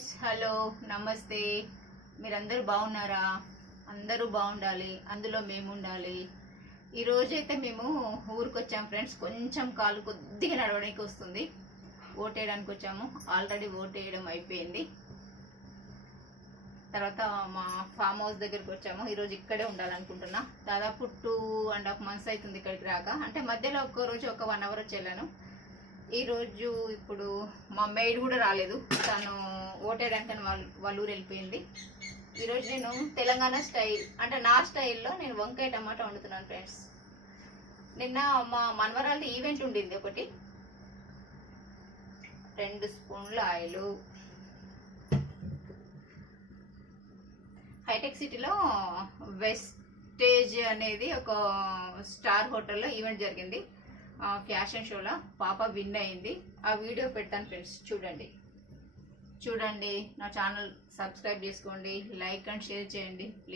Friends, hello, నమస్తే. మీరందరూ బాగున్నారా? అందరూ బాగుండాలి, అందులో మేము ఉండాలి. ఈరోజైతే మేము ఊరికి వచ్చాము ఫ్రెండ్స్. కొంచెం కాలు కొద్దిగా నడవడానికి వస్తుంది. ఓటేయడానికి వచ్చాము. ఆల్రెడీ ఓటేయడం అయిపోయింది. తర్వాత మా ఫామ్ హౌస్ దగ్గరికి వచ్చాము. ఈరోజు ఇక్కడే ఉండాలనుకుంటున్నా. దాదాపు 2.5 months అవుతుంది ఇక్కడికి రాక. అంటే మధ్యలో ఒక్కరోజు ఒక 1 hour వచ్చి వెళ్ళాను. ఈరోజు ఇప్పుడు మా మెయిడ్ కూడా రాలేదు. తను ఓటేయడానికి వాళ్ళ ఊరు వెళ్ళిపోయింది. ఈరోజు నేను తెలంగాణ స్టైల్, అంటే నా స్టైల్లో నేను వంకాయ టమాటా వండుతున్నాను ఫ్రెండ్స్. నిన్న మా మనవరాలది ఈవెంట్ ఉండింది ఒకటి. 2 స్పూన్ల ఆయిల్. హైటెక్ సిటీలో వెస్టేజ్ అనేది ఒక స్టార్ హోటల్లో ఈవెంట్ జరిగింది. ఫ్యాషన్ షోలో పాప విన్ అయింది. ఆ వీడియో పెడతాను ఫ్రెండ్స్, చూడండి. నా ఛానల్ సబ్స్క్రైబ్ చేసుకోండి, లైక్ అండ్ షేర్ చేయండి.